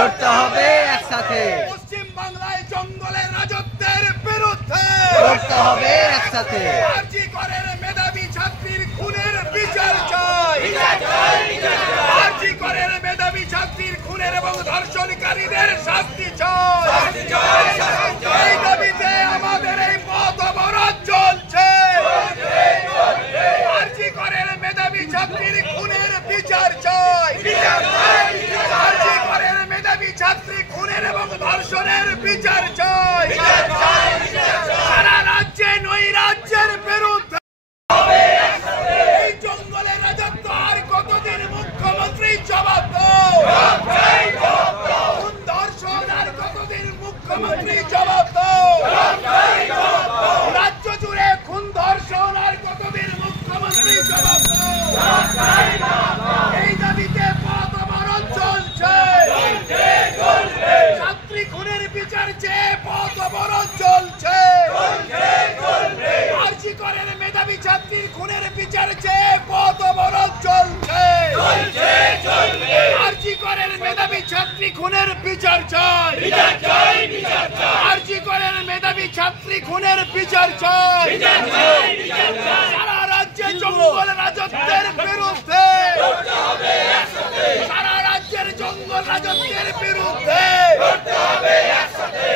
লড়তে হবে একসাথে। পশ্চিম বাংলায় জঙ্গলের রাজত্বের বিরুদ্ধে লড়তে হবে একসাথে। আরজি করের মেধাবী ছাত্রীর খুনের বিচার চাই। আরজি করের মেধাবী ছাত্রীর খুনের এবং ধর্ষণকারীদের শাস্তি চাই। এই দাবিতে আমাদের এই পথ অবরোধ চলছে। আরজি করের মেধাবী ছাত্রীর খুনের বিচার চাই। আরজি করের মেধাবী ছাত্রী খুনের এবং ধর্ষণের বিচার চাই। সারা রাজ্যে নৈরাজ্যের বিরুদ্ধে এই জঙ্গলের রাজত্ব আর কতদিন মুখ্যমন্ত্রী জবাব দাও। খুন ধর্ষণ আর কতদিন মুখ্যমন্ত্রী জবাব দাও। রাজ্য জুড়ে খুন ধর্ষণ আর কতদিন মুখ্যমন্ত্রী জবাব দাও। এই দাবিতে পথ অবরোধ চলছে। ছাত্রী খুনের বিচার চেয়ে পথ অবরোধ চলছে। আরজি করের মেধাবী ছাত্রীর খুনের বিচার চেয়ে পথ অবরোধ চলছে। আরজি করের মেধাবী ছাত্রী খুনের বিচার চাই। আরজি করের মেধাবী ছাত্রী খুনের বিচার চাই। সারা রাজ্যে জঙ্গল রাজত্বের বিরুদ্ধে সারা রাজ্যের জঙ্গল রাজত্বের বিরুদ্ধে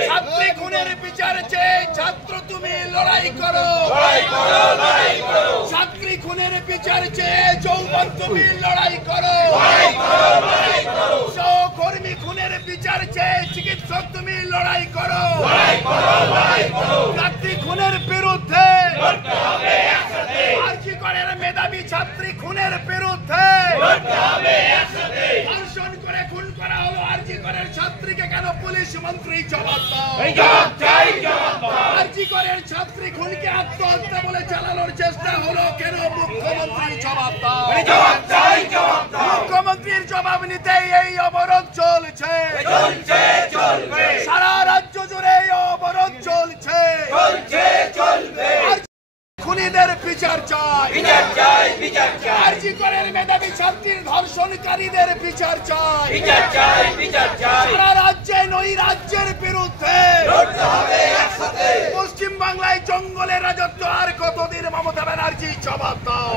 ছাত্রী খুনের বিচার চেয়ে ছাত্র তুমি লড়াই করো। ছাত্রী খুনের বিচার চেয়ে যৌবন তুমি লড়াই করো। সহকর্মী খুনের বিচার চেয়ে চিকিৎসক তুমি লড়াই করো। ছাত্রী খুনের বিরুদ্ধে আরজি করের মেধাবী ছাত্রী খুনের বিরুদ্ধে ধর্ষণ করে খুন করা হলো আরজি করের ছাত্রীকে কেন পুলিশ মন্ত্রী জবাব দাও। আরজি করের ছাত্রী খুনকে আত্মহত্যা বলে চালানোর চেষ্টা হলো কেন মুখ্যমন্ত্রী জবাব দাও। মুখ্যমন্ত্রীর জবাব নিতেই এই অবরোধ চলছে। সারা রাজ্য জুড়ে এই অবরোধ চলছে। খুনিদের বিচার চাই। আরজি করের মেধাবী ছাত্রীর ধর্ষণকারীদের বিচার চাই। সারা রাজ্যে নৈরাজ্যের বিরুদ্ধে পশ্চিম বাংলায় জঙ্গলের রাজত্ব আর কতদিন মমতা ব্যানার্জি জবাব দাও।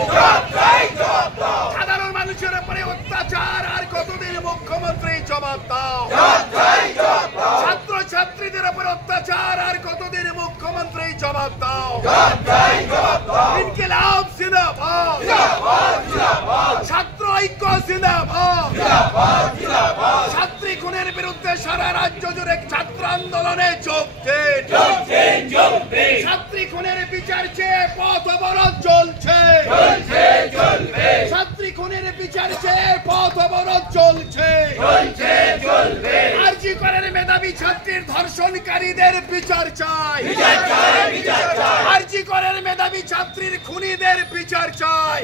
সাধারণ মানুষের উপরে অত্যাচার আর কতদিন মুখ্যমন্ত্রী জবাব দাও। ছাত্র ছাত্রীদের উপরে অত্যাচার আর কতদিন মুখ্যমন্ত্রী জবাব দাও। ইনকিলাব জিন্দাবাদ। ছাত্র ঐক্য জিন্দাবাদ। ছাত্রী খুনের বিরুদ্ধে সারা রাজ্য জুড়ে ছাত্র আন্দোলনে যোগ দিন। ছাত্রী খুনের বিচার চেয়ে পথ অবরোধ চলছে। ছাত্রী খুনের বিচার চেয়ে পথ অবরোধ চলছে। আরজি করের মেধাবী ছাত্রীর ধর্ষণকারীদের বিচার চাই। আরজি করের মেধাবী ছাত্রীর খুনিদের বিচার চাই।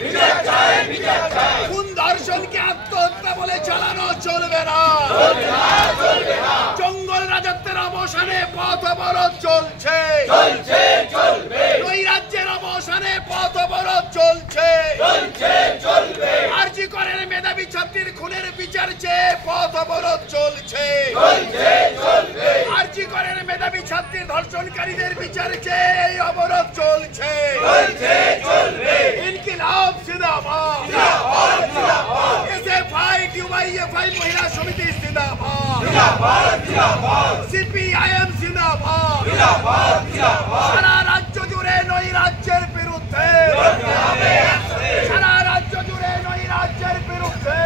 খুন ধর্ষণকে আত্মহত্যা বলে চালানো চলবে না। জঙ্গল রাজত্বের অবসানে পথ অবরোধ চলছে। নৈরাজ্যের অবসানে পথ অবরোধ চলছে। আরজি করের মেধাবী ছাত্রীর খুনের বিচার চেয়ে পথ অবরোধ চলছে। আরজি করের মেধাবী ছাত্রীর ধর্ষণকারীদের বিচার চেয়ে এই অবরোধ চলছে। ইনকিলাব জিন্দাবাদ। এসএফআই ডিওয়াইএফআই মহিলা সমিতি জিন্দাবাদ। সিপিআইএম জিন্দাবাদ। সারা রাজ্য জুড়ে নৈরাজ্যের বিরুদ্ধে সারা রাজ্য জুড়ে নৈরাজ্যের বিরুদ্ধে